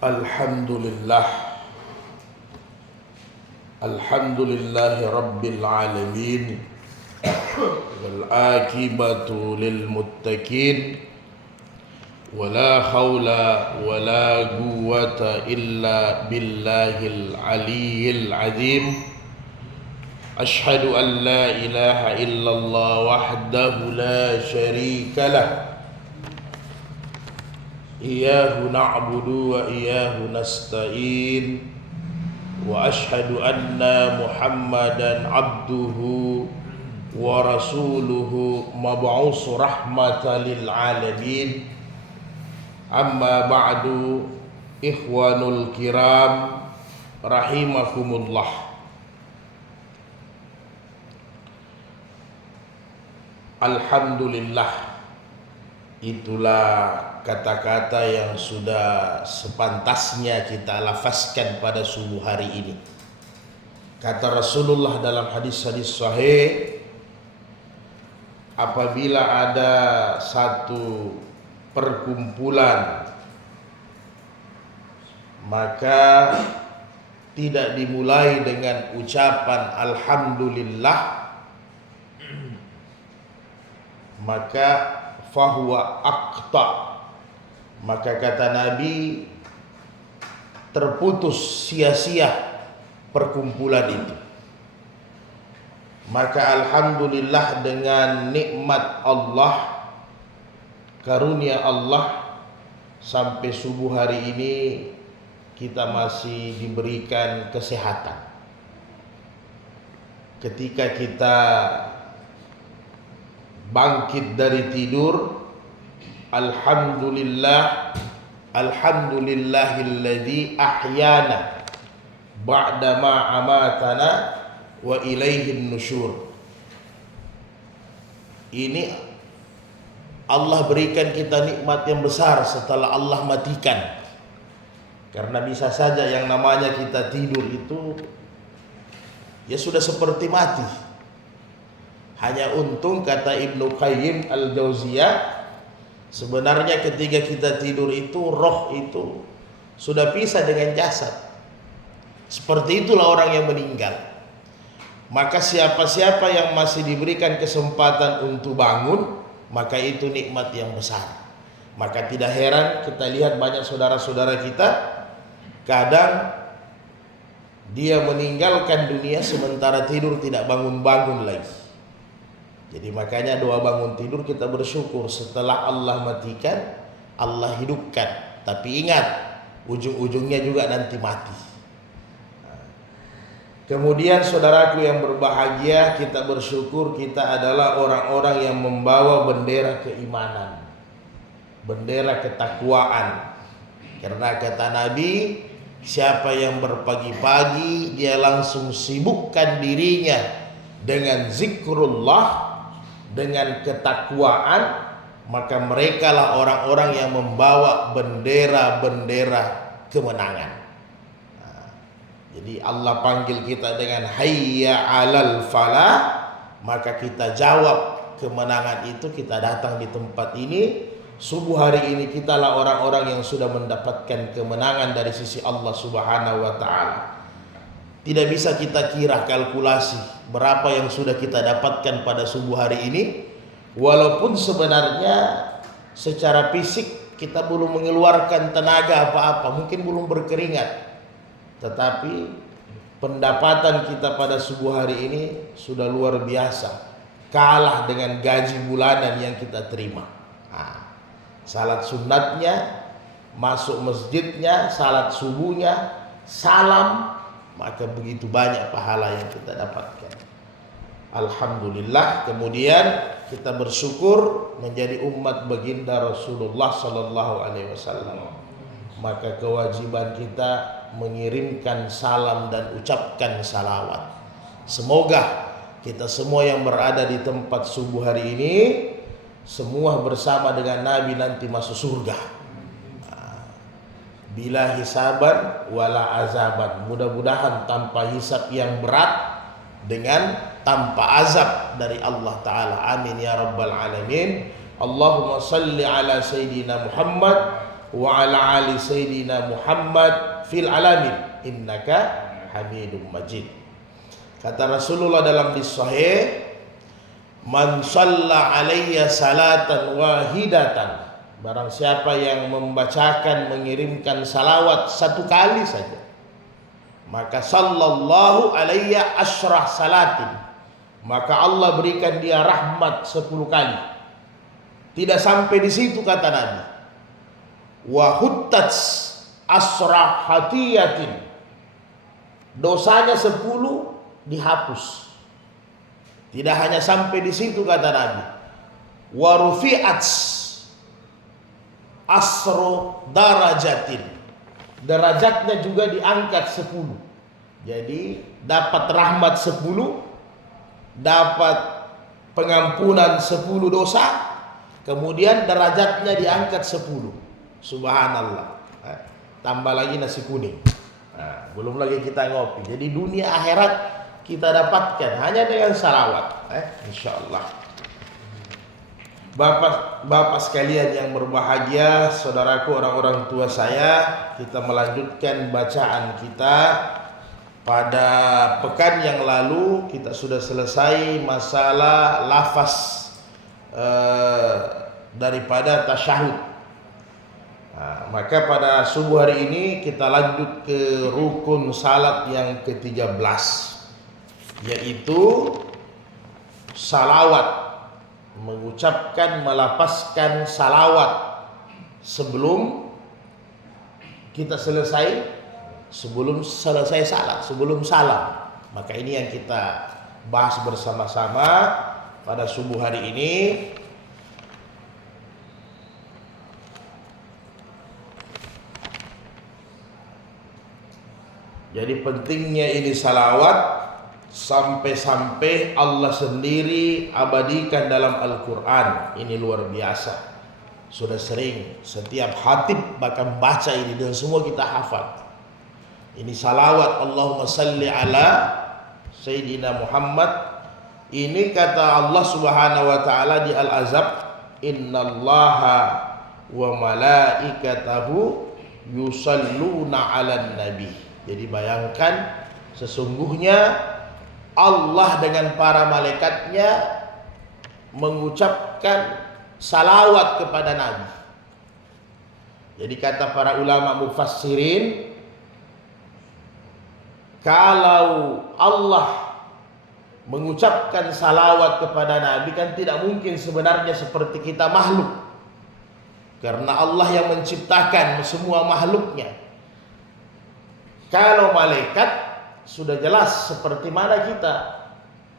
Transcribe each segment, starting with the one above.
Alhamdulillah, alhamdulillahi rabbil alamin, wal akibatu lil muttaqin, wala hawla wala quwwata illa billahil aliyyil azim. Ashhadu an la ilaha illallah wahdahu la syarika lah, iyyahu na'budu wa iyyahu nasta'in, wa ashhadu anna Muhammadan abduhu wa rasuluhu mab'us rahmatan lil alamin. Amma ba'du, ikhwanul kiram rahimakumullah. Alhamdulillah, itulah kata-kata yang sudah sepantasnya kita lafazkan pada subuh hari ini. Kata Rasulullah dalam hadis-hadis sahih, apabila ada satu perkumpulan maka tidak dimulai dengan ucapan alhamdulillah, maka fahuwa aqta, maka kata Nabi terputus sia-sia perkumpulan itu. Maka alhamdulillah, dengan nikmat Allah, karunia Allah, sampai subuh hari ini kita masih diberikan kesehatan. Ketika kita bangkit dari tidur, alhamdulillah, alhamdulillahilladzi ahyana ba'da ma amatana wa ilaihin nusyur. Ini Allah berikan kita nikmat yang besar setelah Allah matikan. Karena bisa saja yang namanya kita tidur itu ya sudah seperti mati. Hanya untung, kata Ibnu Qayyim al-Jauziyah, sebenarnya ketika kita tidur itu roh itu sudah pisah dengan jasad. Seperti itulah orang yang meninggal. Maka siapa-siapa yang masih diberikan kesempatan untuk bangun, maka itu nikmat yang besar. Maka tidak heran kita lihat banyak saudara-saudara kita, kadang dia meninggalkan dunia sementara tidur tidak bangun-bangun lagi. Jadi makanya doa bangun tidur kita bersyukur, setelah Allah matikan, Allah hidupkan. Tapi ingat, ujung-ujungnya juga nanti mati. Kemudian saudaraku yang berbahagia, kita bersyukur kita adalah orang-orang yang membawa bendera keimanan, bendera ketakwaan. Karena kata Nabi, siapa yang berpagi-pagi dia langsung sibukkan dirinya dengan zikrullah, dengan ketakwaan, maka merekalah orang-orang yang membawa bendera-bendera kemenangan. Jadi Allah panggil kita dengan hayya 'alal falah, maka kita jawab kemenangan itu, kita datang di tempat ini. Subuh hari ini kitalah orang-orang yang sudah mendapatkan kemenangan dari sisi Allah Subhanahu wa ta'ala. Tidak bisa kita kira, kalkulasi berapa yang sudah kita dapatkan pada subuh hari ini. Walaupun sebenarnya secara fisik kita belum mengeluarkan tenaga apa-apa, mungkin belum berkeringat, tetapi pendapatan kita pada subuh hari ini sudah luar biasa, kalah dengan gaji bulanan yang kita terima. Salat sunnatnya, masuk masjidnya, salat subuhnya, salam, maka begitu banyak pahala yang kita dapatkan. Alhamdulillah. Kemudian kita bersyukur menjadi umat baginda Rasulullah sallallahu alaihi wasallam. Maka kewajiban kita mengirimkan salam dan ucapkan salawat. Semoga kita semua yang berada di tempat subuh hari ini semua bersama dengan Nabi nanti masuk surga. Bila hisaban wala azaban, mudah-mudahan tanpa hisab yang berat, dengan tanpa azab dari Allah Ta'ala. Amin ya rabbal alamin. Allahumma salli ala Sayyidina Muhammad wa ala ali sayyidina Muhammad fil alamin innaka Hamidum Majid. Kata Rasulullah dalam hadis sahih, man shalla alayya salatan wahidatan, barang siapa yang membacakan, mengirimkan salawat satu kali saja, maka sallallahu alayya asyrah salatin, maka Allah berikan dia rahmat 10 kali. Tidak sampai di situ kata Nabi, wa huttats asrah hatiyatin, dosanya 10 dihapus. Tidak hanya sampai di situ kata Nabi, wa rufi'ats asro darajatin, derajatnya juga diangkat 10. Jadi dapat rahmat 10, dapat pengampunan 10 dosa, kemudian derajatnya diangkat 10. Subhanallah. Tambah lagi nasi kuning. Nah, belum lagi kita ngopi. Jadi dunia akhirat kita dapatkan hanya dengan salawat. Insyaallah. Bapak sekalian yang berbahagia, saudaraku, orang-orang tua saya, kita melanjutkan bacaan kita. Pada pekan yang lalu kita sudah selesai masalah lafaz daripada tasyahud. Nah, maka pada subuh hari ini kita lanjut ke rukun salat yang ke-13, yaitu salawat, mengucapkan, melafazkan salawat sebelum kita selesai, sebelum selesai salat, sebelum salam. Maka ini yang kita bahas bersama-sama pada subuh hari ini. Jadi pentingnya ini salawat, sampai-sampai Allah sendiri abadikan dalam Al-Quran. Ini luar biasa. Sudah sering setiap khatib bahkan baca ini dan semua kita hafal. Ini salawat Allahumma salli ala Sayyidina Muhammad. Ini kata Allah subhanahu wa ta'ala di Al-Azab, innallaha wa malaikatahu yusalluna ala nabi. Jadi bayangkan, sesungguhnya Allah dengan para malaikatnya mengucapkan salawat kepada Nabi. Jadi kata para ulama mufassirin, kalau Allah mengucapkan salawat kepada Nabi, kan tidak mungkin sebenarnya seperti kita makhluk, karena Allah yang menciptakan semua makhluknya. Kalau malaikat sudah jelas seperti mana kita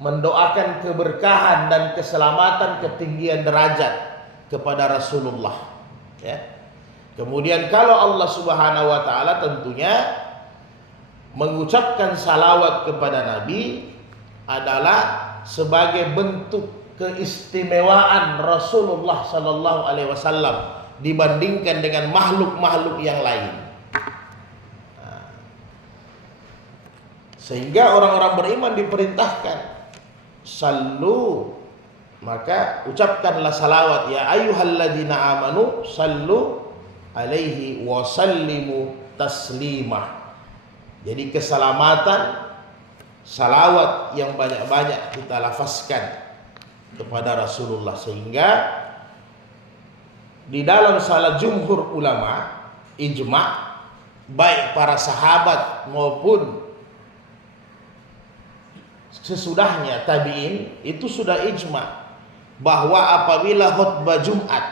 mendoakan keberkahan dan keselamatan, ketinggian derajat kepada Rasulullah, ya. Kemudian kalau Allah Subhanahu wa taala tentunya mengucapkan salawat kepada Nabi adalah sebagai bentuk keistimewaan Rasulullah sallallahu alaihi wasallam dibandingkan dengan makhluk-makhluk yang lain. Sehingga orang-orang beriman diperintahkan sallu, maka ucapkanlah salawat, ya ayyuhalladzina amanu sallu alaihi wa sallimu taslima. Jadi keselamatan, salawat yang banyak-banyak kita lafazkan kepada Rasulullah, sehingga di dalam salah jumhur ulama ijma', baik para sahabat maupun sesudahnya tabi'in, itu sudah ijma' bahwa apabila khutbah Jumat,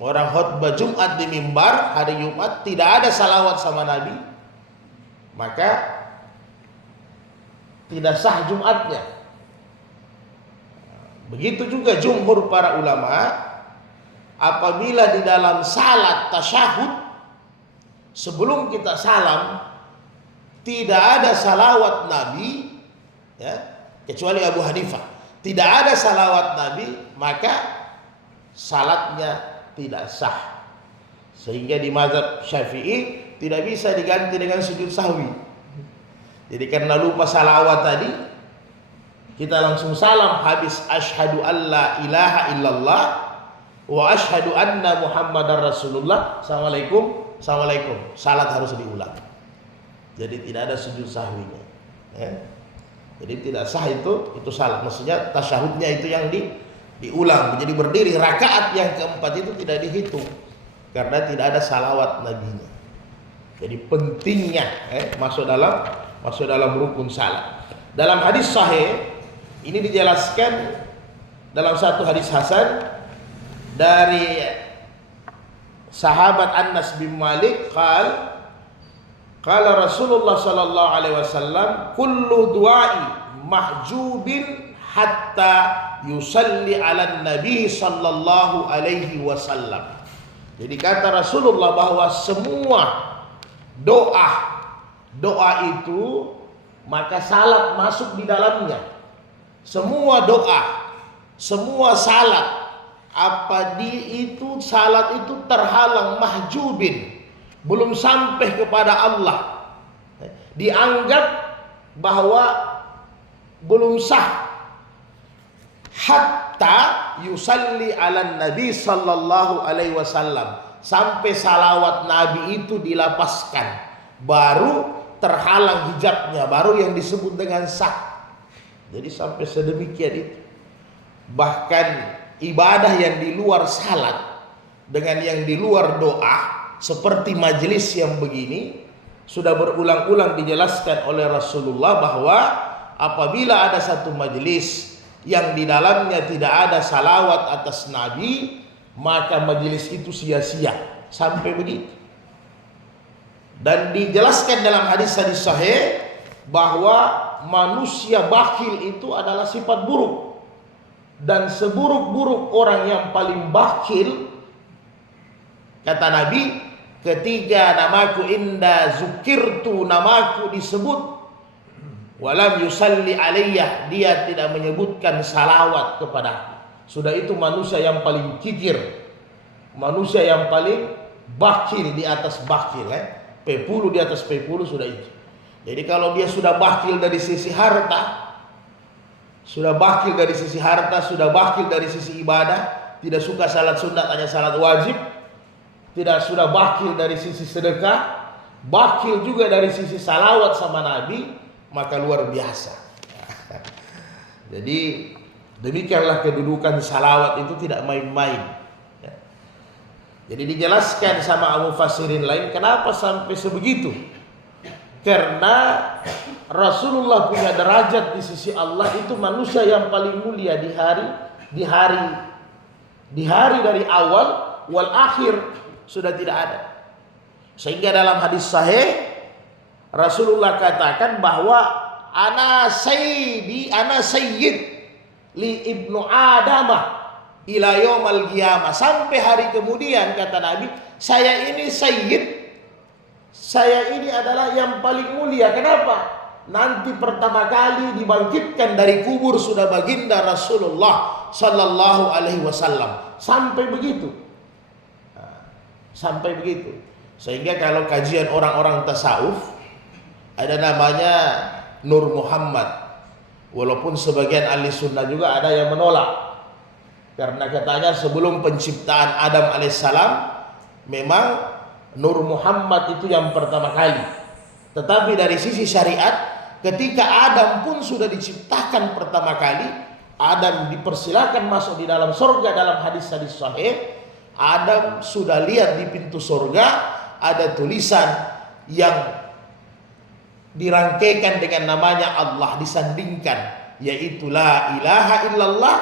orang khutbah Jumat di mimbar hari Jumat tidak ada salawat sama Nabi, maka tidak sah Jumatnya. Begitu juga jumhur para ulama, apabila di dalam salat tasyahud sebelum kita salam tidak ada salawat Nabi, ya, kecuali Abu Hanifah, tidak ada salawat Nabi, maka salatnya tidak sah. Sehingga di mazhab Syafi'i tidak bisa diganti dengan sujud sahwi. Jadi karena lupa salawat tadi, kita langsung salam habis asyhadu alla ilaha illallah, wa asyhadu anna Muhammadar Rasulullah. Assalamualaikum, assalamualaikum. Salat harus diulang. Jadi tidak ada sujud sahwinya. Ya. Jadi tidak sah itu salat. Maksudnya tasyahudnya itu yang diulang. Jadi berdiri rakaat yang keempat itu tidak dihitung karena tidak ada salawat nabinya. Jadi pentingnya masuk dalam rukun salat. Dalam hadis sahih ini dijelaskan dalam satu hadis hasan dari sahabat Anas bin Malik qala Rasulullah sallallahu alaihi wasallam kullu du'ai mahjubin hatta yusalli ala nabi sallallahu alaihi wasallam. Jadi kata Rasulullah bahwa semua doa itu maka salat masuk di dalamnya. Semua doa, semua salat salat itu terhalang mahjubin, belum sampai kepada Allah, dianggap bahwa belum sah hatta yusalli ala nabi sallallahu alaihi wasallam, sampai salawat nabi itu dilapaskan, baru terhalang hijabnya, baru yang disebut dengan sah. Jadi sampai sedemikian itu. Bahkan ibadah yang di luar salat dengan yang di luar doa seperti majelis yang begini sudah berulang-ulang dijelaskan oleh Rasulullah bahwa apabila ada satu majelis yang di dalamnya tidak ada salawat atas Nabi, maka majelis itu sia-sia. Sampai begitu. Dan dijelaskan dalam hadis-hadis sahih bahwa manusia bakhil itu adalah sifat buruk. Dan seburuk-buruk orang yang paling bakhil, kata Nabi, ketika namaku inda zukirtu, namaku disebut, walam yusalli alaiyah, dia tidak menyebutkan salawat kepadaku, sudah itu manusia yang paling kikir, manusia yang paling bakhil di atas bakhil, P10 di atas P10 sudah itu. Jadi kalau dia sudah bakhil dari sisi harta, sudah bakhil dari sisi harta, sudah bakhil dari sisi ibadah, tidak suka salat sunat hanya salat wajib, tidak sudah bakhil dari sisi sedekah, bakhil juga dari sisi salawat sama Nabi, maka luar biasa. Jadi demikianlah kedudukan salawat itu tidak main-main. Jadi dijelaskan sama al-mufassirin lain kenapa sampai sebegitu. Karena Rasulullah punya derajat di sisi Allah itu manusia yang paling mulia di hari dari awal wal akhir sudah tidak ada. Sehingga dalam hadis sahih Rasulullah katakan bahwa ana sayyid li ibnu adamah ila yaumal qiyamah, sampai hari kemudian kata Nabi, saya ini sayyid, saya ini adalah yang paling mulia. Kenapa? Nanti pertama kali dibangkitkan dari kubur sudah baginda Rasulullah sallallahu alaihi wasallam. Sampai begitu. Sampai begitu. Sehingga kalau kajian orang-orang tasawuf ada namanya Nur Muhammad. Walaupun sebagian ahli sunnah juga ada yang menolak. Karena katanya sebelum penciptaan Adam alaihissalam memang Nur Muhammad itu yang pertama kali. Tetapi dari sisi syariat, ketika Adam pun sudah diciptakan pertama kali, Adam dipersilakan masuk di dalam surga. Dalam hadis-hadis sahih, Adam sudah lihat di pintu surga ada tulisan yang dirangkaikan dengan namanya Allah, disandingkan, yaitu la ilaha illallah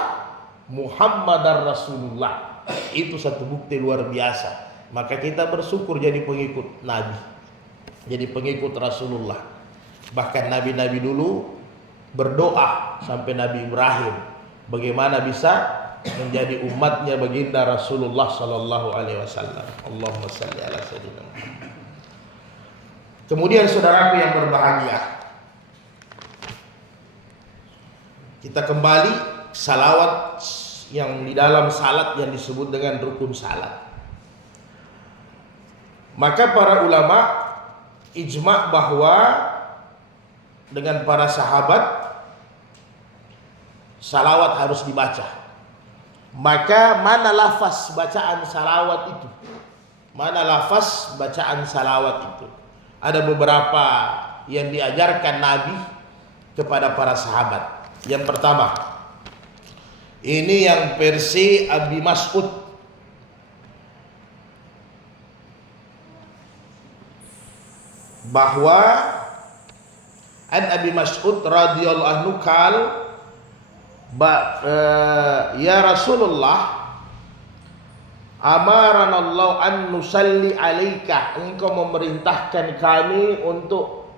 Muhammadar Rasulullah. Itu satu bukti luar biasa. Maka kita bersyukur jadi pengikut Nabi, jadi pengikut Rasulullah. Bahkan Nabi-Nabi dulu berdoa sampai Nabi Ibrahim bagaimana bisa menjadi umatnya baginda Rasulullah sallallahu alaihi wasallam. Allahumma shalli ala sayyidina Muhammad. Kemudian saudaraku yang berbahagia, kita kembali salawat yang di dalam salat yang disebut dengan rukun salat. Maka para ulama ijma bahwa dengan para sahabat salawat harus dibaca. Maka mana lafaz bacaan salawat itu? Mana lafaz bacaan salawat itu? Ada beberapa yang diajarkan Nabi kepada para sahabat. Yang pertama, ini yang versi Abi Mas'ud, bahwa an Abi Mas'ud radhiyallahu anhu ya Rasulullah, amaranallahu an nusalli alaika, engkau memerintahkan kami untuk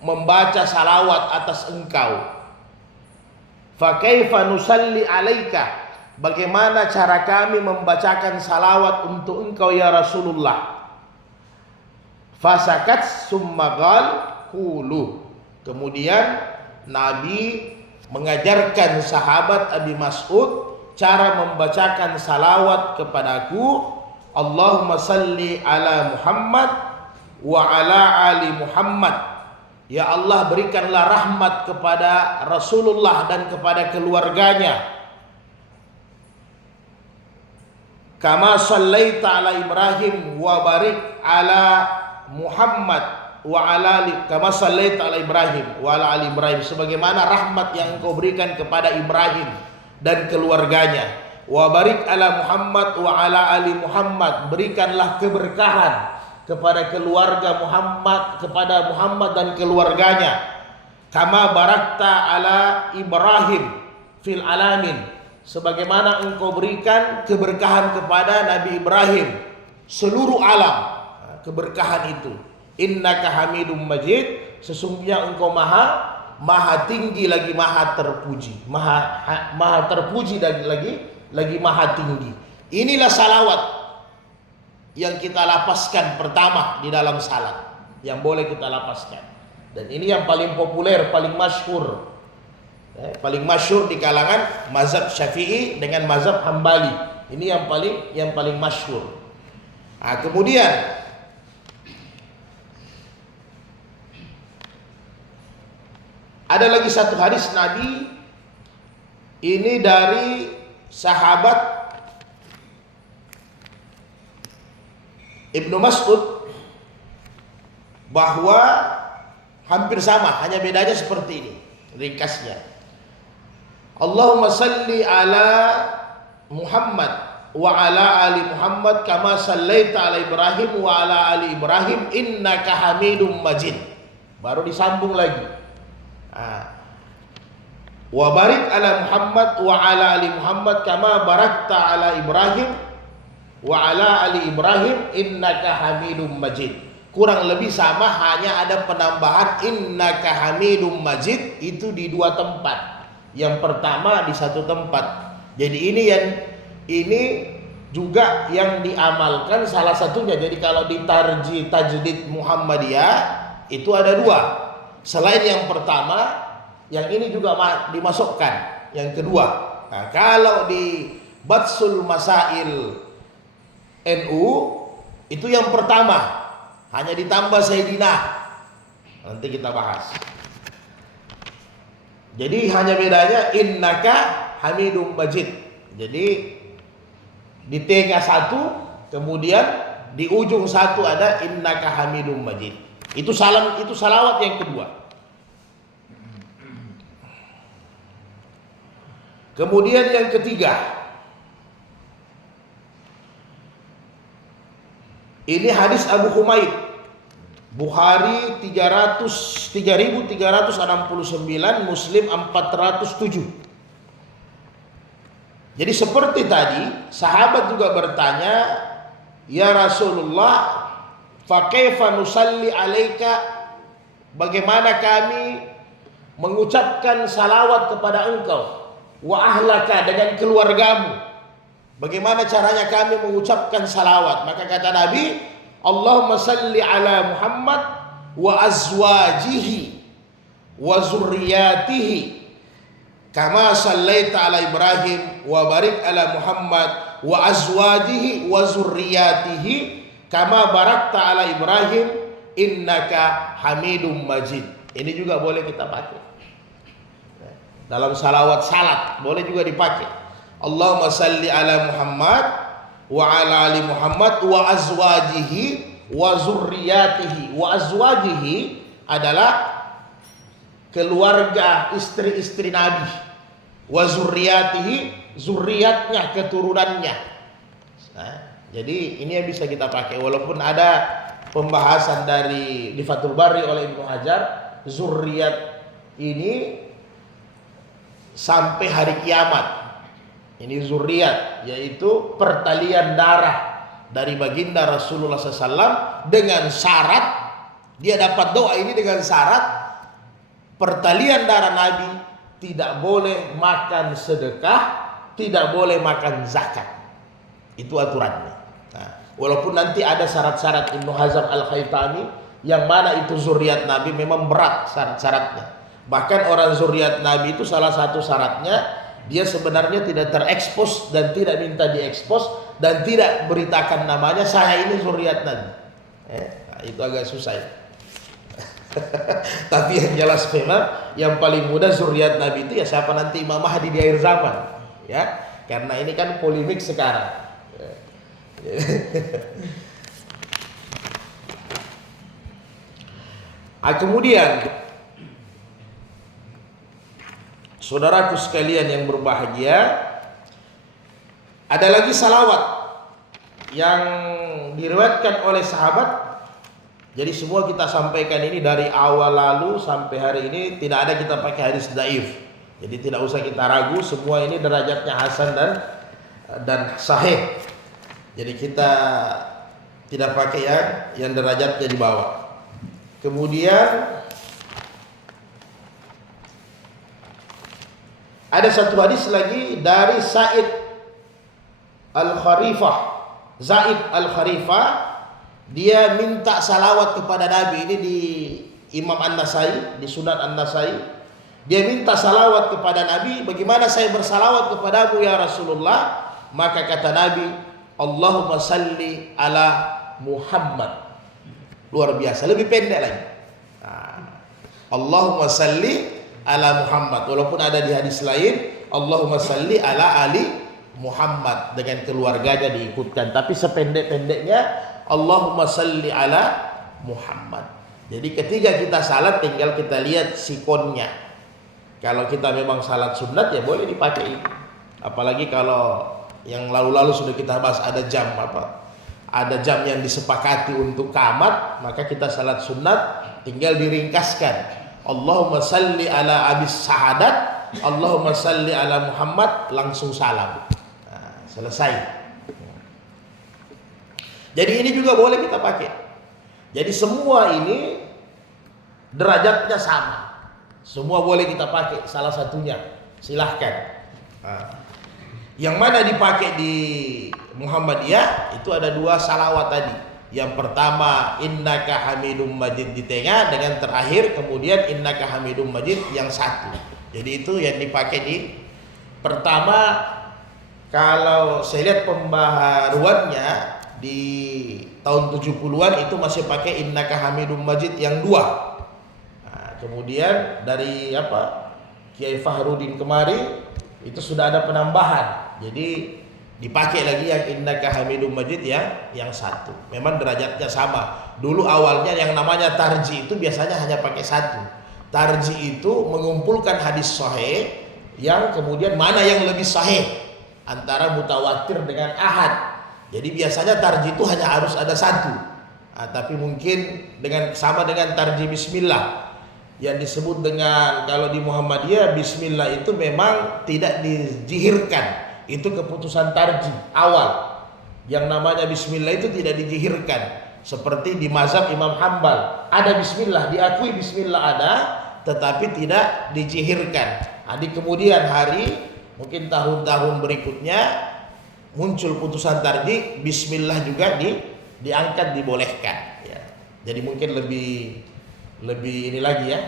membaca salawat atas engkau. Fa kaifa nusalli alaika, bagaimana cara kami membacakan salawat untuk engkau ya Rasulullah? Fasakat summa qal qulu. Kemudian Nabi mengajarkan sahabat Abi Mas'ud cara membacakan salawat kepadaku. Allahumma salli ala Muhammad wa ala ali Muhammad. Ya Allah, berikanlah rahmat kepada Rasulullah dan kepada keluarganya. Kama sallaita ala Ibrahim wa barik ala Muhammad wa ala ali, kama sallaita ala Ibrahim wa ala ali Ibrahim, sebagaimana rahmat yang engkau berikan kepada Ibrahim dan keluarganya. Wa barik ala Muhammad wa ala ali Muhammad, berikanlah keberkahan kepada keluarga Muhammad, kepada Muhammad dan keluarganya. Kama barakta ala Ibrahim fil alamin, sebagaimana engkau berikan keberkahan kepada Nabi Ibrahim seluruh alam. Keberkahan itu, innaka hamidum majid, sesungguhnya engkau maha tinggi lagi maha terpuji, maha terpuji dan lagi maha tinggi. Inilah salawat yang kita lapaskan pertama di dalam salat, yang boleh kita lapaskan, dan ini yang paling populer, paling masyhur, paling masyhur di kalangan mazhab Syafi'i dengan mazhab Hambali. Ini yang paling masyhur. Nah, kemudian ada lagi satu hadis Nabi, ini dari sahabat Ibnu Mas'ud, bahwa hampir sama, hanya bedanya seperti ini ringkasnya. Allahumma salli ala Muhammad wa ala ali Muhammad kama sallaita ala Ibrahim wa ala ali Ibrahim innaka hamidum majid. Baru disambung lagi. Wa barik ala Muhammad wa ala ali Muhammad kama barakta ala Ibrahim wa ala ali Ibrahim innaka hamidum majid. Kurang lebih sama, hanya ada penambahan innaka hamidum majid itu di dua tempat. Yang pertama di satu tempat. Jadi ini juga yang diamalkan salah satunya. Jadi kalau di tajdid Muhammadiyah itu ada dua. Selain yang pertama, yang ini juga dimasukkan yang kedua. Nah, kalau di Batsul Masail NU itu yang pertama, hanya ditambah Sayyidina. Nanti kita bahas. Jadi hanya bedanya innaka hamidum majid. Jadi di tengah satu, kemudian di ujung satu ada innaka hamidum majid. Itu salawat yang kedua. Kemudian yang ketiga, ini hadis Abu Humaid, Bukhari 3369, Muslim 407. Jadi seperti tadi, sahabat juga bertanya, ya Rasulullah, fa kaifa nusalli alaika, bagaimana kami mengucapkan salawat kepada engkau, wa ahlaka, dengan keluargamu, bagaimana caranya kami mengucapkan salawat? Maka kata Nabi, Allahumma salli ala Muhammad wa azwajihi wa zurriyatihi kama sallaita ala Ibrahim wa barik ala Muhammad wa azwajihi wa zurriyatihi kama barakta ala Ibrahim innaka hamidum majid. Ini juga boleh kita pakai dalam salat boleh juga dipakai. Allahumma salli ala Muhammad wa ala ali Muhammad wa azwajihi wa zurriyatihi. Wa azwajihi adalah keluarga istri-istri Nabi. Wa zurriyatihi, zurriyatnya, keturunannya. Nah, jadi ini yang bisa kita pakai. Walaupun ada pembahasan di Fathul Bari oleh Ibnu Hajar, zurriyat ini sampai hari kiamat. Ini zurriyat, yaitu pertalian darah dari baginda Rasulullah SAW dengan syarat, dia dapat doa ini dengan syarat pertalian darah Nabi, tidak boleh makan sedekah, tidak boleh makan zakat. Itu aturannya. Nah, walaupun nanti ada syarat-syarat Ibnu Hazm Al-Haytami yang mana itu zuriat Nabi memang berat syarat-syaratnya. Bahkan orang zuriat Nabi itu salah satu syaratnya dia sebenarnya tidak terekspos dan tidak minta diekspos dan tidak beritakan namanya, saya ini zuriat Nabi. Nah, itu agak susah ya. Tapi yang jelas memang yang paling mudah zuriat Nabi itu ya siapa nanti Imam Mahdi di akhir zaman, ya, karena ini kan polemik sekarang. Kemudian saudaraku sekalian yang berbahagia, ada lagi salawat yang diriwayatkan oleh sahabat. Jadi semua kita sampaikan ini dari awal lalu sampai hari ini tidak ada kita pakai hadis dhaif. Jadi tidak usah kita ragu, semua ini derajatnya hasan dan sahih. Jadi kita tidak pakai yang derajatnya di bawah. Kemudian ada satu hadis lagi dari Zaid Al-Kharifah. Dia minta salawat kepada Nabi. Ini di Imam An-Nasai, di Sunan An-Nasai. Dia minta salawat kepada Nabi. Bagaimana saya bersalawat kepadamu ya Rasulullah? Maka kata Nabi, Allahumma salli ala Muhammad. Luar biasa, lebih pendek lagi. Allahumma salli ala Muhammad. Walaupun ada di hadis lain, Allahumma salli ala ali Muhammad, dengan keluarganya diikutkan. Tapi sependek-pendeknya Allahumma salli ala Muhammad. Jadi ketika kita salat tinggal kita lihat sikonnya. Kalau kita memang salat sunat ya boleh dipakai itu. Apalagi kalau yang lalu-lalu sudah kita bahas ada jam ada jam yang disepakati untuk qamat, maka kita salat sunat tinggal diringkaskan. Allahumma salli ala abis sahadat, Allahumma salli ala Muhammad, langsung salam. Nah, selesai. Jadi ini juga boleh kita pakai. Jadi semua ini derajatnya sama. Semua boleh kita pakai salah satunya. Silahkan. Nah, yang mana dipakai di Muhammadiyah itu ada dua salawat tadi. Yang pertama innaka hamidum majid di tengah, dengan terakhir kemudian innaka hamidum majid yang satu. Jadi itu yang dipakai di pertama. Kalau saya lihat pembaharuannya di tahun 70-an itu masih pakai innaka hamidum majid yang dua. Nah, kemudian dari Kiai Fahruddin kemari itu sudah ada penambahan. Jadi dipakai lagi yang innaka hamidum majid yang satu. Memang derajatnya sama. Dulu awalnya yang namanya tarji itu biasanya hanya pakai satu. Tarji itu mengumpulkan hadis sahih yang kemudian mana yang lebih sahih antara mutawatir dengan ahad. Jadi biasanya tarji itu hanya harus ada satu. Nah, tapi mungkin sama dengan tarji bismillah yang disebut dengan, kalau di Muhammadiyah bismillah itu memang tidak dijihirkan. Itu keputusan tarji awal. Yang namanya bismillah itu tidak dijihirkan. Seperti di mazhab Imam Hambal, ada bismillah, diakui bismillah ada, tetapi tidak dijihirkan. Nah, di kemudian hari, mungkin tahun-tahun berikutnya muncul putusan tarji, bismillah juga diangkat, dibolehkan ya. Jadi mungkin lebih ini lagi ya,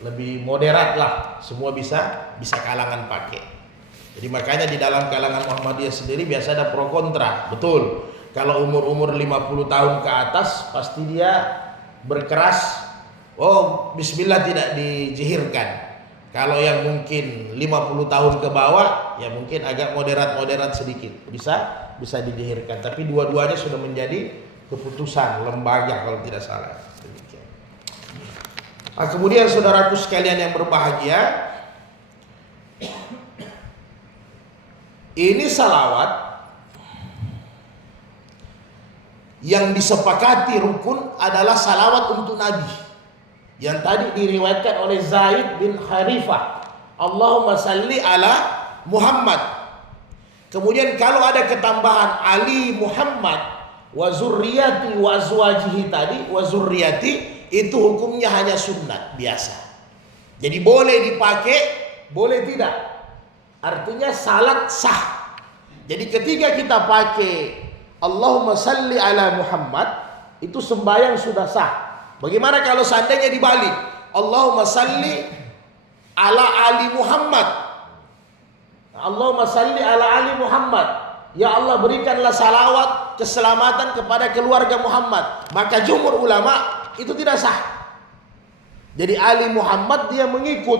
lebih moderat lah, semua bisa kalangan pakai. Jadi makanya di dalam kalangan Muhammadiyah sendiri biasa ada pro kontra. Betul, kalau umur 50 tahun ke atas pasti dia berkeras, oh bismillah tidak dijihirkan. Kalau yang mungkin 50 tahun ke bawah, ya mungkin agak moderat sedikit, bisa dilahirkan. Tapi dua-duanya sudah menjadi keputusan lembaga kalau tidak salah. Nah, kemudian saudaraku sekalian yang berbahagia, ini salawat yang disepakati rukun adalah salawat untuk Nabi. Yang tadi diriwayatkan oleh Zaid bin Harifah, Allahumma salli ala Muhammad. Kemudian kalau ada ketambahan Ali Muhammad wa zurriyati wa azwajihi tadi, wa zurriyati, itu hukumnya hanya sunnat biasa. Jadi boleh dipakai, boleh tidak. Artinya salat sah. Jadi ketika kita pakai Allahumma salli ala Muhammad, itu sembahyang sudah sah. Bagaimana kalau seandainya dibalik? Allahumma salli ala Ali Muhammad. Allahumma salli ala Ali Muhammad. Ya Allah, berikanlah salawat keselamatan kepada keluarga Muhammad. Maka jumhur ulama itu tidak sah. Jadi Ali Muhammad dia mengikut.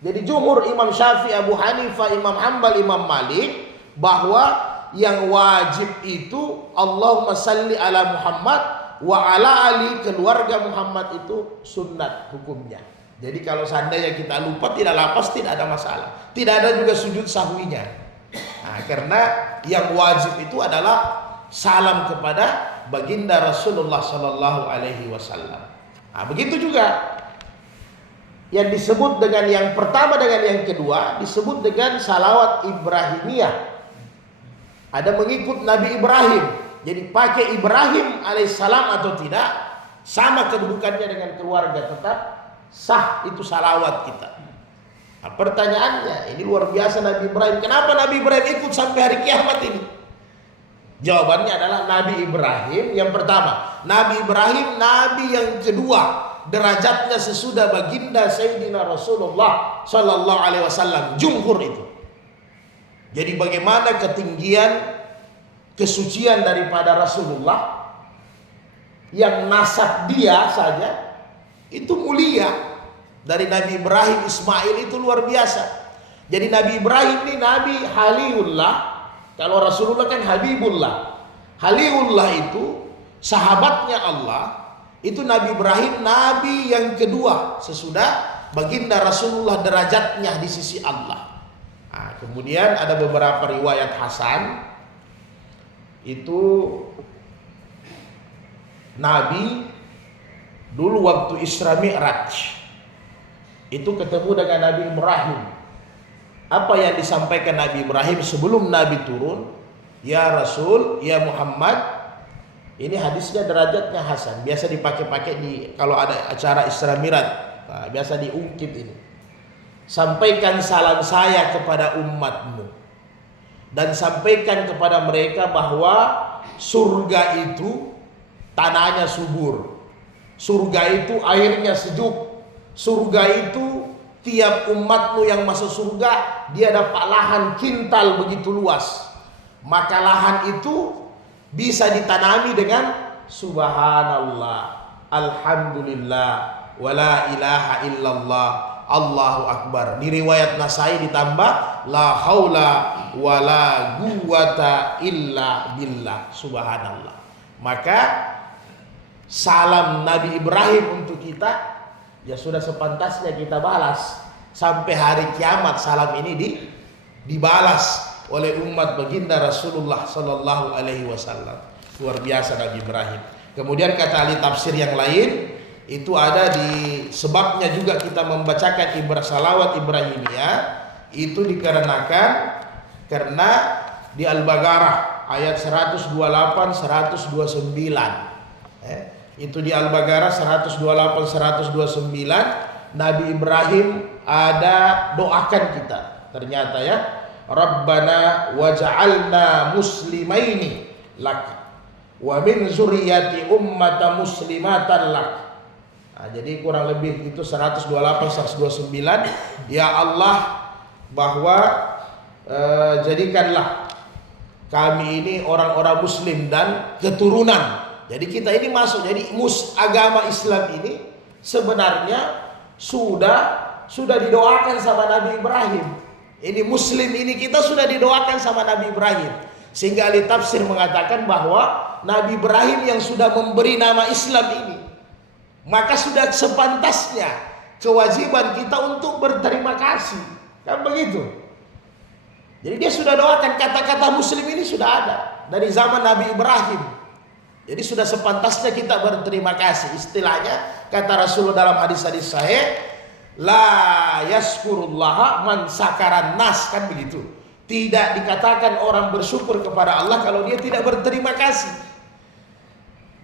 Jadi jumhur Imam Syafi'i, Abu Hanifah, Imam Hanbal, Imam Malik, bahwa yang wajib itu Allahumma salli ala Muhammad wa ala Ali, keluarga Muhammad itu sunnat hukumnya. Jadi kalau seandainya kita lupa, tidak lapas, tidak ada masalah. Tidak ada juga sujud sahwinya. Nah, karena yang wajib itu adalah salam kepada baginda Rasulullah Sallallahu Alaihi Wasallam. Nah, begitu juga yang disebut dengan yang pertama dengan yang kedua disebut dengan salawat Ibrahimiyah. Ada mengikut Nabi Ibrahim. Jadi pakai Ibrahim alaihissalam atau tidak, sama kedudukannya dengan keluarga, tetap sah itu salawat kita. Nah, pertanyaannya, ini luar biasa Nabi Ibrahim. Kenapa Nabi Ibrahim ikut sampai hari kiamat ini? Jawabannya adalah Nabi Ibrahim yang pertama. Nabi Ibrahim Nabi yang kedua, derajatnya sesudah baginda Sayyidina Rasulullah Sallallahu Alaihi Wasallam. Jumhur itu. Jadi bagaimana ketinggian kesucian daripada Rasulullah, yang nasab dia saja itu mulia. Dari Nabi Ibrahim, Ismail itu luar biasa. Jadi Nabi Ibrahim ini Nabi Halilullah. Kalau Rasulullah kan Habibullah. Halilullah itu sahabatnya Allah. Itu Nabi Ibrahim Nabi yang kedua sesudah baginda Rasulullah derajatnya di sisi Allah. Nah, kemudian ada beberapa riwayat Hasan, itu Nabi dulu waktu Isra Mi'raj itu ketemu dengan Nabi Ibrahim. Apa yang disampaikan Nabi Ibrahim sebelum Nabi turun? Ya Rasul, ya Muhammad. Ini hadisnya derajatnya Hasan. Biasa dipakai-pakai di kalau ada acara Isra Mi'raj. Nah, biasa diungkit ini. Sampaikan salam saya kepada umatmu dan sampaikan kepada mereka bahwa surga itu tanahnya subur, surga itu airnya sejuk, surga itu tiap umatmu yang masuk surga dia dapat lahan kintal begitu luas. Maka lahan itu bisa ditanami dengan subhanallah, alhamdulillah, wala ilaha illallah, Allahu Akbar. Di riwayat Nasai ditambah la haula wala quwata illa billah, subhanallah. Maka salam Nabi Ibrahim untuk kita ya sudah sepantasnya kita balas. Sampai hari kiamat salam ini dibalas oleh umat baginda Rasulullah Sallallahu Alaihi Wasallam. Luar biasa Nabi Ibrahim. Kemudian kata ahli tafsir yang lain, itu ada di sebabnya juga kita membacakan salawat Ibrahimiyah itu dikarenakan karena di Al-Baqarah ayat 128 129 itu di Al-Baqarah 128 129 Nabi Ibrahim ada doakan kita ternyata ya, Rabbana waj'alna muslimaini lak wa min zurriyyati ummatan muslimatan lak. Nah, jadi kurang lebih itu 128 129, ya Allah bahwa jadikanlah kami ini orang-orang muslim dan keturunan. Jadi kita ini masuk, jadi agama Islam ini sebenarnya sudah sudah didoakan sama Nabi Ibrahim. Ini Muslim ini kita sudah didoakan sama Nabi Ibrahim. Sehingga ahli tafsir mengatakan bahwa Nabi Ibrahim yang sudah memberi nama Islam ini, maka sudah sepantasnya kewajiban kita untuk berterima kasih. Kan begitu. Jadi dia sudah doakan, kata-kata Muslim ini sudah ada dari zaman Nabi Ibrahim. Jadi sudah sepantasnya kita berterima kasih. Istilahnya kata Rasulullah dalam hadis-hadis sahih, la yaskurullaha man sakaran nas, kan begitu. Tidak dikatakan orang bersyukur kepada Allah kalau dia tidak berterima kasih.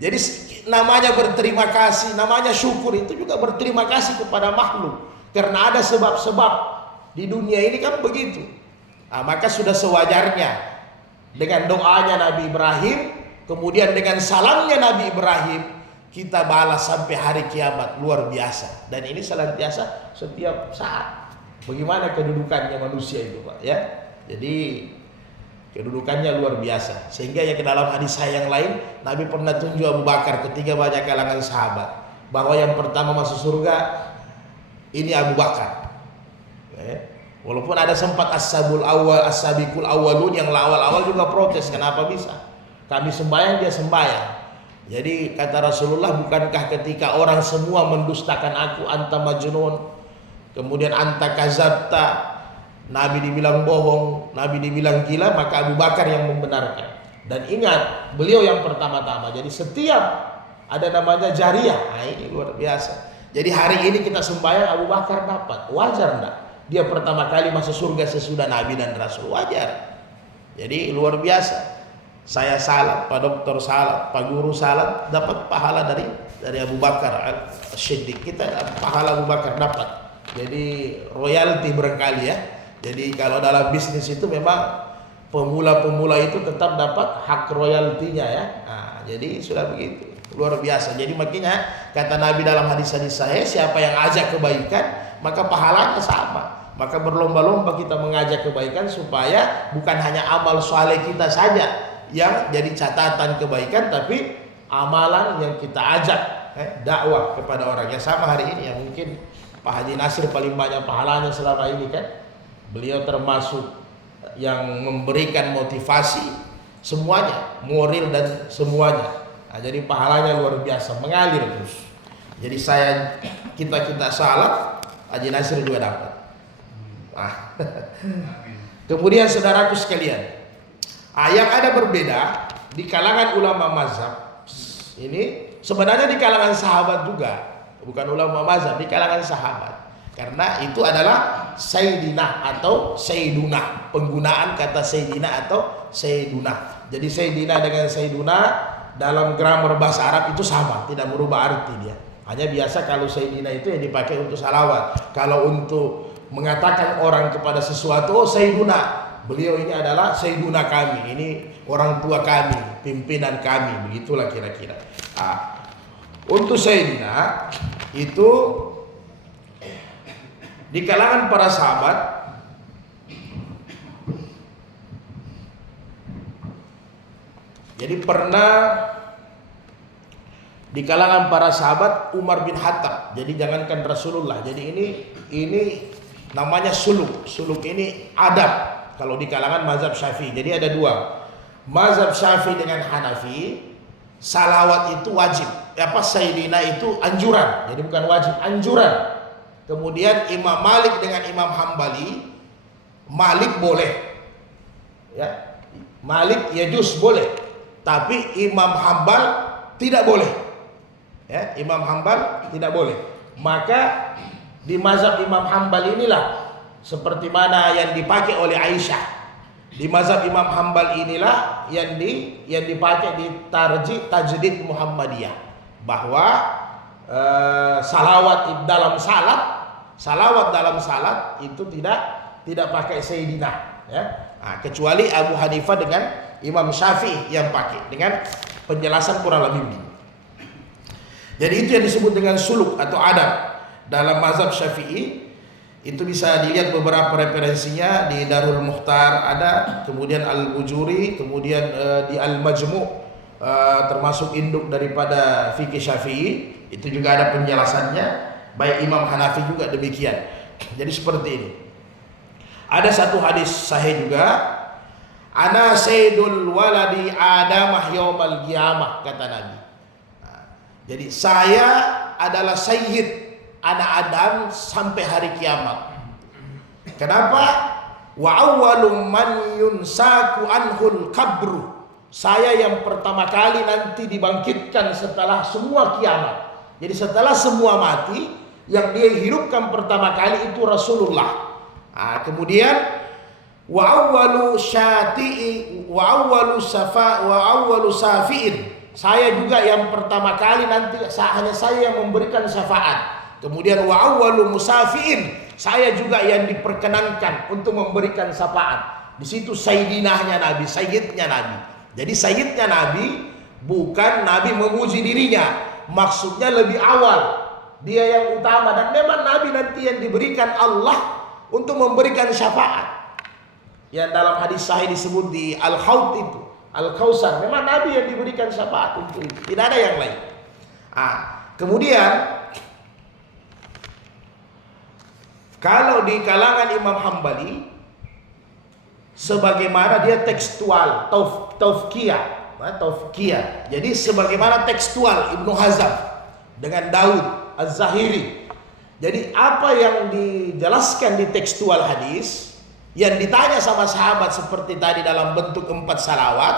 Jadi namanya berterima kasih, namanya syukur itu juga berterima kasih kepada makhluk. Karena ada sebab-sebab di dunia ini kan begitu. Nah, maka sudah sewajarnya dengan doanya Nabi Ibrahim, kemudian dengan salamnya Nabi Ibrahim, kita balas sampai hari kiamat, luar biasa. Dan ini senantiasa setiap saat. Bagaimana kedudukannya manusia itu, Pak, ya? Jadi kedudukannya luar biasa. Sehingga ya ke dalam hadis saya yang lain, Nabi pernah tunjuk Abu Bakar ketika banyak kalangan sahabat, bahwa yang pertama masuk surga ini Abu Bakar. Walaupun ada sempat as-sabiqul awwalun yang awal-awal juga protes, kenapa bisa? Kami sembahyang, dia sembahyang. Jadi kata Rasulullah, bukankah ketika orang semua mendustakan aku, anta majnun, kemudian anta kazabta, Nabi dibilang bohong, Nabi dibilang gila, maka Abu Bakar yang membenarkan. Dan ingat, beliau yang pertama-tama. Jadi setiap ada namanya jariah, nah ini luar biasa. Jadi hari ini kita sembahyang, Abu Bakar dapat, wajar enggak? Dia pertama kali masuk surga sesudah Nabi dan Rasul, wajar. Jadi luar biasa. Saya salam, Pak Dokter salam, Pak Guru salam, dapat pahala dari Abu Bakar As-Siddiq. Kita pahala Abu Bakar dapat. Jadi royalti barangkali ya. Jadi kalau dalam bisnis itu memang pemula-pemula itu tetap dapat hak royaltinya ya. Nah, jadi sudah begitu. Luar biasa. Jadi makanya kata Nabi dalam hadis-hadis saya, siapa yang ajak kebaikan, maka pahalanya sama. Maka berlomba-lomba kita mengajak kebaikan supaya bukan hanya amal soleh kita saja yang jadi catatan kebaikan, tapi amalan yang kita ajak dakwah kepada orang. Yang sama hari ini yang mungkin Pak Haji Nasir paling banyak pahalanya selama ini kan. Beliau termasuk yang memberikan motivasi semuanya, moral dan semuanya. Nah, jadi pahalanya luar biasa, mengalir terus. Jadi kita salat, Haji Nasir juga dapat. Nah. Kemudian saudaraku sekalian, yang ada berbeda di kalangan ulama mazhab ini, sebenarnya di kalangan sahabat juga, bukan ulama mazhab, di kalangan sahabat. Karena itu adalah Sayyidina atau Sayyiduna, penggunaan kata Sayyidina atau Sayyiduna. Jadi Sayyidina dengan Sayyiduna dalam grammar bahasa Arab itu sama, tidak merubah arti dia. Hanya biasa kalau Sayyidina itu yang dipakai untuk salawat. Kalau untuk mengatakan orang kepada sesuatu, oh Sayyiduna, beliau ini adalah Sayyiduna kami, ini orang tua kami, pimpinan kami, begitulah kira-kira. Nah, untuk Sayyidina itu di kalangan para sahabat jadi pernah di kalangan para sahabat Umar bin Khattab. Jadi jangankan Rasulullah. Jadi ini namanya suluk. Suluk ini adab kalau di kalangan mazhab Syafi'i. Jadi ada dua. Mazhab Syafi'i dengan Hanafi, salawat itu wajib. Sayyidina itu anjuran. Jadi bukan wajib, anjuran. Kemudian Imam Malik dengan Imam Hambali, Malik boleh, ya, Malik yajuz boleh, tapi Imam Hambal tidak boleh, ya, Imam Hambal tidak boleh. Maka di mazhab Imam Hambal inilah seperti mana yang dipakai oleh Aisyah. Di mazhab Imam Hambal inilah yang dipakai di Tajdid Muhammadiyah, bahwa salawat dalam salat itu tidak pakai Sayyidina, ya. Nah, kecuali Abu Hanifah dengan Imam Syafi'i yang pakai dengan penjelasan kurang lebih begini. Jadi itu yang disebut dengan suluk atau adab dalam mazhab Syafi'i. Itu bisa dilihat beberapa referensinya di Darul Mukhtar ada, kemudian Al-Bujuri, kemudian di Al-Majmu' termasuk induk daripada fikih Syafi'i. Itu juga ada penjelasannya. Baik Imam Hanafi juga demikian. Jadi seperti ini. Ada satu hadis sahih juga, ana sayyidul waladi adamah yaumal qiyamah, kata Nabi. Jadi saya adalah sayyid anak Adam sampai hari kiamat. Kenapa? Wa awwalu man yunsaku anhul kabru. Saya yang pertama kali nanti dibangkitkan setelah semua kiamat. Jadi setelah semua mati, yang dia hidupkan pertama kali itu Rasulullah. Kemudian wa awwalu syati'i wa awwalu safi'in. Saya juga yang pertama kali nanti hanya saya yang memberikan syafaat. Kemudian wa awwalu musafi'in. Saya juga yang diperkenankan untuk memberikan syafaat. Di situ sayyidinahnya Nabi, sayyidnya Nabi. Jadi sayyidnya Nabi bukan Nabi memuji dirinya. Maksudnya lebih awal. Dia yang utama, dan memang Nabi nanti yang diberikan Allah untuk memberikan syafaat. Yang dalam hadis sahih disebut di Al-Haud itu, Al-Kausar. Memang Nabi yang diberikan syafaat untuk itu. Tidak ada yang lain. Kemudian kalau di kalangan Imam Hambali, sebagaimana dia tekstual, taufikiyah. Jadi sebagaimana tekstual Ibnu Hazm dengan Daud Az-Zahiri. Jadi apa yang dijelaskan di tekstual hadis, yang ditanya sama sahabat seperti tadi dalam bentuk 4 salawat,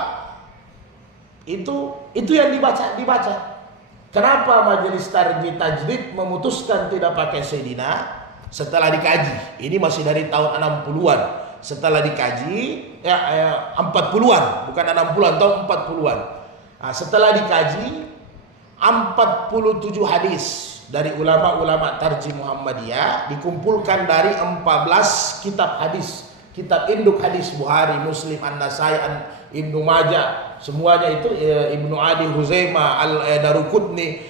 itu yang dibaca. Kenapa majelis tarjih tajdid memutuskan tidak pakai Sayyidina? Setelah dikaji, ini masih dari tahun 60-an. Setelah dikaji, 40-an, bukan 60-an, tahun 40-an. Setelah dikaji, 47 hadis dari ulama-ulama tarjih Muhammadiyah dikumpulkan dari 14 kitab hadis, kitab induk hadis, Bukhari, Muslim, An-Nasai, Ibnu Majah, semuanya itu Ibnu Adi, Huzaimah, Al-Daruqutni,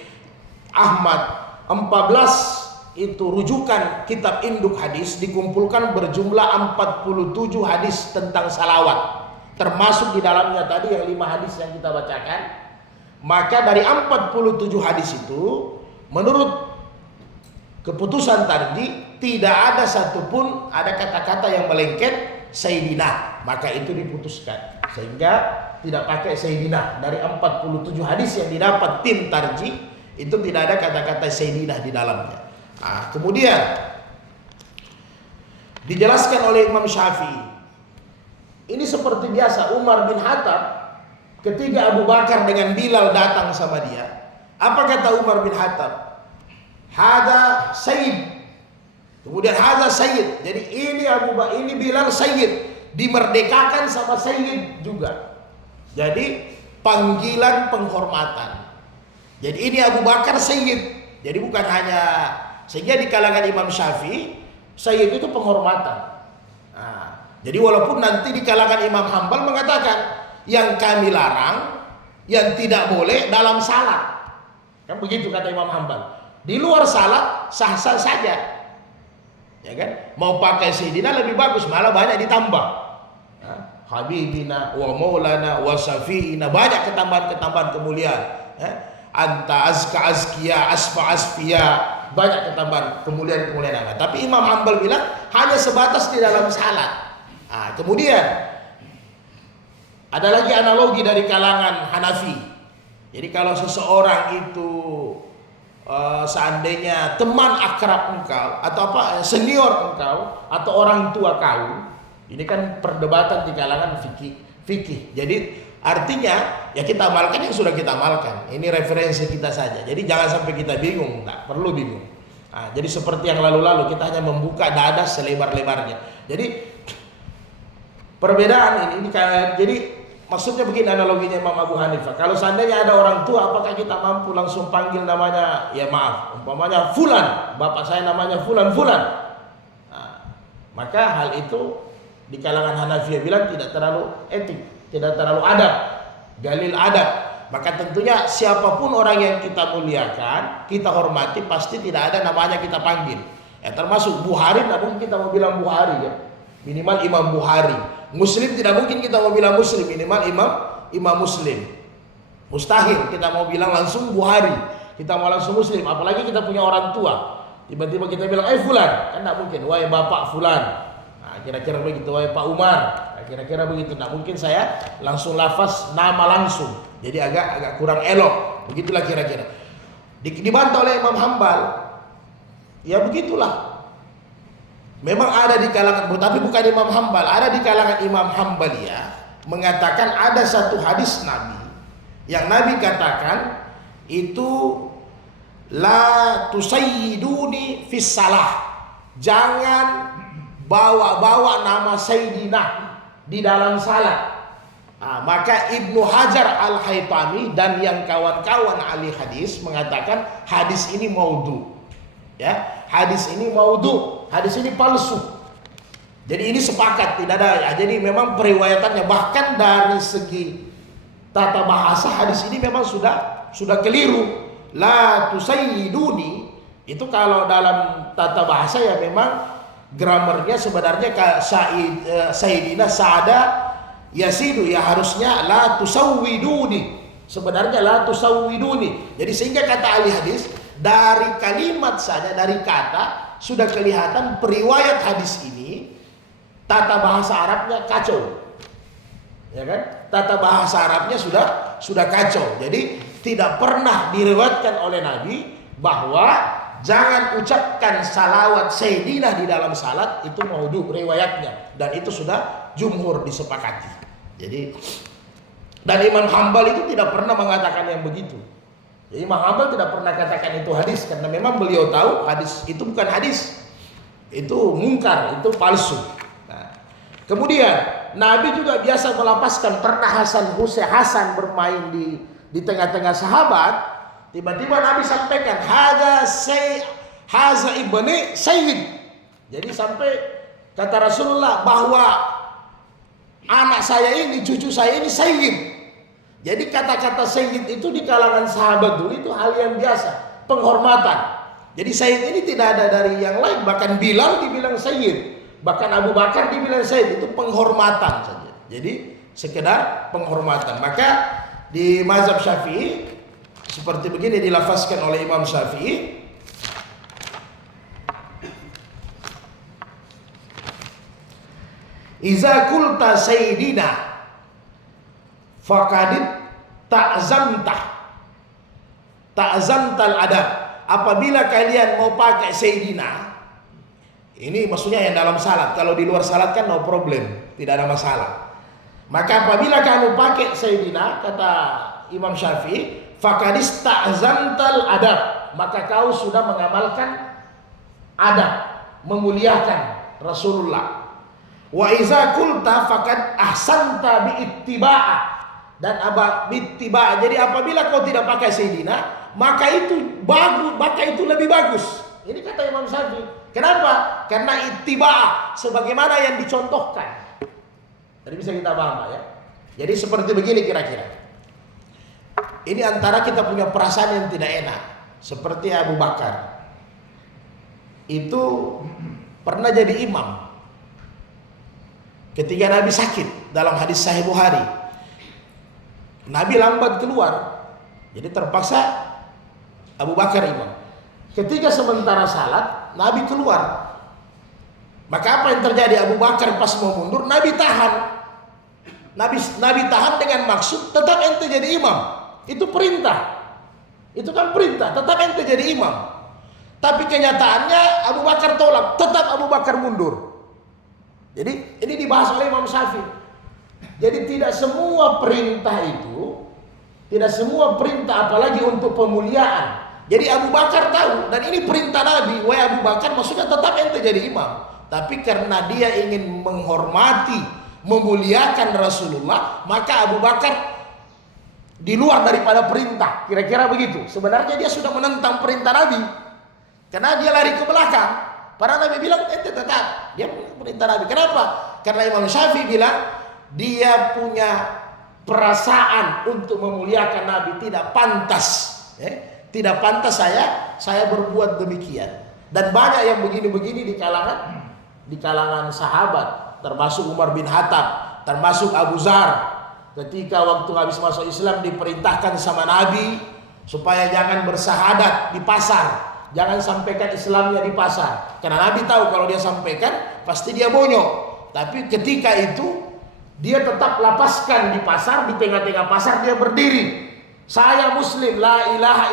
Ahmad. 14 itu rujukan kitab induk hadis dikumpulkan berjumlah 47 hadis tentang salawat, termasuk di dalamnya tadi yang 5 hadis yang kita bacakan. Maka dari 47 hadis itu, menurut keputusan tarjih, tidak ada satupun ada kata-kata yang melengket Sayyidina. Maka itu diputuskan, sehingga tidak pakai Sayyidina. Dari 47 hadis yang didapat tim tarjih, itu tidak ada kata-kata Sayyidina di dalamnya. Kemudian dijelaskan oleh Imam Syafi'i, ini seperti biasa Umar bin Khattab ketika Abu Bakar dengan Bilal datang sama dia. Apa kata Umar bin Khattab? Hada sayyid. Kemudian hada sayyid. Jadi ini Bilal sayyid, dimerdekakan sama sayyid juga. Jadi panggilan penghormatan. Jadi ini Abu Bakar sayyid. Jadi bukan hanya, sehingga di kalangan Imam Syafi'i sayyid itu penghormatan. Jadi walaupun nanti di kalangan Imam Hambal mengatakan yang kami larang, yang tidak boleh dalam salat. Kan begitu kata Imam Hambal. Di luar salat sah-sah saja. Ya kan? Mau pakai Sayyidina lebih bagus, malah banyak ditambah. Habibina wa maulana wa safiina, banyak ketambahan-ketambahan kemuliaan. Anta azka azkiya asfa asfiya, banyak ketambahan kemuliaan-kemuliaan. Tapi Imam Hambal bilang hanya sebatas di dalam salat. Kemudian ada lagi analogi dari kalangan Hanafi. Jadi kalau seseorang itu seandainya teman akrab engkau atau senior engkau atau orang tua kau, ini kan perdebatan di kalangan fikih. Jadi artinya ya kita amalkan yang sudah kita amalkan. Ini referensi kita saja. Jadi jangan sampai kita bingung, tak perlu bingung. Jadi seperti yang lalu-lalu kita hanya membuka dada selebar-lebarnya. Jadi perbedaan ini jadi maksudnya begini analoginya Imam Abu Hanifah. Kalau seandainya ada orang tua, apakah kita mampu langsung panggil namanya, ya maaf, umpamanya Fulan, bapak saya namanya Fulan. Maka hal itu di kalangan Hanafiyah bilang tidak terlalu etik, tidak terlalu adab, dalil adab. Maka tentunya siapapun orang yang kita muliakan, kita hormati, pasti tidak ada namanya kita panggil. Ya termasuk Bukhari, tidak mungkin kita mau bilang Bukhari ya. Minimal Imam Bukhari. Muslim tidak mungkin kita mau bilang Muslim, minimal Imam Muslim. Mustahil kita mau bilang langsung Bukhari, kita mau langsung Muslim. Apalagi kita punya orang tua, Tiba-tiba kita bilang, fulan, kan tidak mungkin. Wahai bapak fulan. Nah, kira-kira begitu. Wahai Pak Umar. Nah, kira-kira begitu. Tidak mungkin saya langsung lafaz nama langsung. Jadi agak kurang elok. Begitulah kira-kira. Dibantah oleh Imam Hambal. Ya begitulah. Memang ada di kalangan, tapi bukan Imam Hambal. Ada di kalangan Imam Hambaliyah mengatakan ada satu hadis Nabi yang Nabi katakan itu la tusayyiduni fis salah. Jangan bawa-bawa nama Sayyidina di dalam salat. Nah, maka Ibnu Hajar Al-Haytami dan yang kawan-kawan ahli hadis mengatakan hadis ini maudhu. Ya, hadis ini maudhu, hadis ini palsu. Jadi ini sepakat tidak ada ya. Jadi memang periwayatannya bahkan dari segi tata bahasa hadis ini memang sudah keliru. La tusayyiduni itu kalau dalam tata bahasa ya memang gramernya sebenarnya Sayyidina Sa'ada Yasidu ya harusnya la tusawwiduni. Sebenarnya la tusawwiduni. Jadi sehingga kata ahli hadis dari kalimat saja dari kata sudah kelihatan periwayat hadis ini tata bahasa Arabnya kacau. Ya kan? Tata bahasa Arabnya sudah kacau. Jadi tidak pernah diriwayatkan oleh Nabi bahwa jangan ucapkan salawat Sayyidina di dalam salat, itu maudhu riwayatnya, dan itu sudah jumhur disepakati. Jadi dan Imam Hambal itu tidak pernah mengatakan yang begitu. Jadi Imam Hambal tidak pernah katakan itu hadis karena memang beliau tahu hadis itu bukan hadis. Itu mungkar, itu palsu. Nah, kemudian Nabi juga biasa melapaskan, pernah Hasan bermain di tengah-tengah sahabat, tiba-tiba Nabi sampaikan haza ibni sayyid. Jadi sampai kata Rasulullah bahwa anak saya ini, cucu saya ini sayyid. Jadi kata-kata sayyid itu di kalangan sahabat dulu itu hal yang biasa, penghormatan. Jadi sayyid ini tidak ada dari yang lain, bahkan Bilal dibilang sayyid, bahkan Abu Bakar dibilang sayyid, itu penghormatan saja. Jadi sekedar penghormatan. Maka di mazhab Syafi'i seperti begini dilafazkan oleh Imam Syafi'i. Iza qulta sayyidina faqad ta'zamtal adab. Apabila kalian mau pakai sayyidina, ini maksudnya yang dalam salat. Kalau di luar salat kan no problem, tidak ada masalah. Maka apabila kamu pakai sayyidina, kata Imam Syafi'i, faqadis ta'zamtal adab, maka kau sudah mengamalkan adab, memuliakan Rasulullah. Wa iza qulta faqad ahsanta bi ittiba'a, dan ittiba'. Jadi apabila kau tidak pakai sayyidina, maka itu bagus, maka itu lebih bagus. Ini kata Imam Syafi'i. Kenapa? Karena ittiba' sebagaimana yang dicontohkan. Jadi bisa kita paham ya. Jadi seperti begini kira-kira. Ini antara kita punya perasaan yang tidak enak, seperti Abu Bakar. Itu pernah jadi imam ketika Nabi sakit, dalam hadis Sahih Bukhari. Nabi lambat keluar, jadi terpaksa Abu Bakar imam. Ketika sementara salat, Nabi keluar. Maka apa yang terjadi? Abu Bakar pas mau mundur, Nabi tahan. Nabi tahan dengan maksud tetap ente jadi imam. Itu perintah. Itu kan perintah, tetap ente jadi imam. Tapi kenyataannya Abu Bakar tolak, tetap Abu Bakar mundur. Jadi ini dibahas oleh Imam Syafi'i. Jadi tidak semua perintah itu, tidak semua perintah apalagi untuk pemuliaan. Jadi Abu Bakar tahu, dan ini perintah Nabi, wahai Abu Bakar, maksudnya tetap ente jadi imam. Tapi karena dia ingin menghormati, memuliakan Rasulullah, maka Abu Bakar di luar daripada perintah. Kira-kira begitu. Sebenarnya dia sudah menentang perintah Nabi, karena dia lari ke belakang. Para Nabi bilang ente tetap, dia perintah Nabi. Kenapa? Karena Imam Syafi'i bilang dia punya perasaan untuk memuliakan Nabi, tidak pantas. Tidak pantas saya berbuat demikian. Dan banyak yang begini-begini di kalangan sahabat, termasuk Umar bin Khattab, termasuk Abu Zar. Ketika waktu habis masuk Islam diperintahkan sama Nabi supaya jangan bersahadat di pasar. Jangan sampaikan Islamnya di pasar. Karena Nabi tahu kalau dia sampaikan pasti dia bonyok. Tapi ketika itu dia tetap lapaskan di pasar, di tengah-tengah pasar dia berdiri. Saya Muslim, la ilaha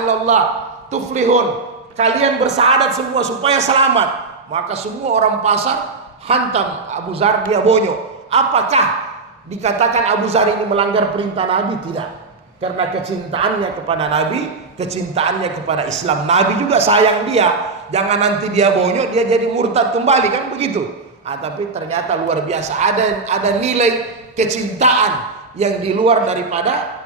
illallah tuflihun. Kalian bersyahadat semua supaya selamat. Maka semua orang pasar hantam Abu Dzar, dia bonyok. Apakah dikatakan Abu Dzar ini melanggar perintah Nabi? Tidak. Karena kecintaannya kepada Nabi, kecintaannya kepada Islam. Nabi juga sayang dia. Jangan nanti dia bonyok, dia jadi murtad kembali, kan begitu. Tapi ternyata luar biasa, ada nilai kecintaan yang di luar daripada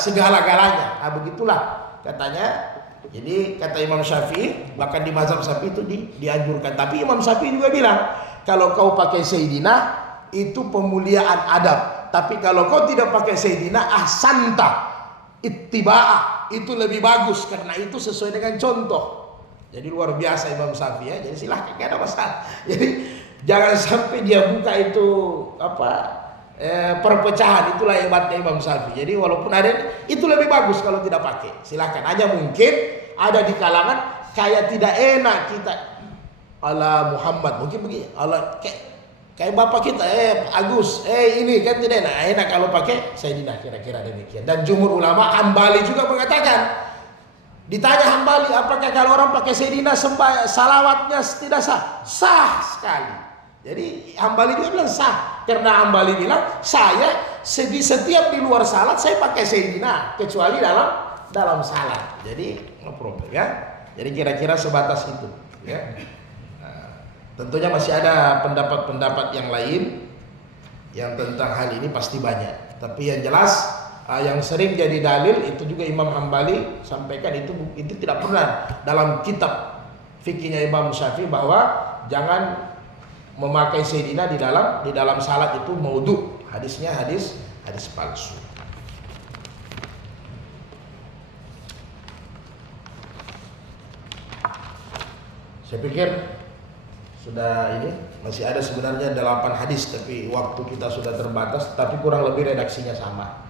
segala-galanya. Begitulah katanya. Jadi kata Imam Syafi'i, bahkan di mazhab Syafi'i itu dianjurkan. Tapi Imam Syafi'i juga bilang, kalau kau pakai Sayyidina itu pemuliaan adab. Tapi kalau kau tidak pakai Sayyidina, ahsanta ittiba'ah, itu lebih bagus karena itu sesuai dengan contoh. Jadi luar biasa Imam Syafi'i ya. Jadi silahkan, gak ada masalah. Jadi jangan sampai dia buka itu perpecahan. Itulah hebatnya Imam Syafi'i. Jadi walaupun ada, itu lebih bagus kalau tidak pakai. Silahkan. Hanya mungkin ada di kalangan kayak tidak enak kita ala Muhammad, mungkin begini, ala kayak bapak kita Agus, ini kan tidak enak kalau pakai Sayyidina, kira-kira demikian. Dan jumhur ulama Hambali juga mengatakan, ditanya Hambali, apakah kalau orang pakai Sayyidina salawatnya tidak sah? Sah sekali. Jadi Hambali juga bilang sah, karena Hambali bilang saya setiap di luar salat saya pakai Sayyidina, kecuali dalam salat. Jadi no problem ya. Jadi kira-kira sebatas itu ya. Tentunya masih ada pendapat-pendapat yang lain yang tentang hal ini pasti banyak. Tapi yang jelas yang sering jadi dalil itu juga Imam Hambali sampaikan, itu tidak pernah dalam kitab fikihnya Imam Syafi'i bahwa jangan memakai Sayyidina di dalam salat itu maudhu. Hadisnya hadis palsu. Saya pikir sudah ini, masih ada sebenarnya 8 hadis, tapi waktu kita sudah terbatas, tapi kurang lebih redaksinya sama.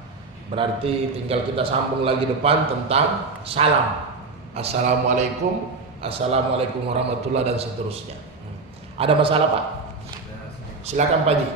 Berarti tinggal kita sambung lagi depan tentang salam. Assalamualaikum warahmatullahi dan seterusnya. Ada masalah Pak? Silakan Pak Ji.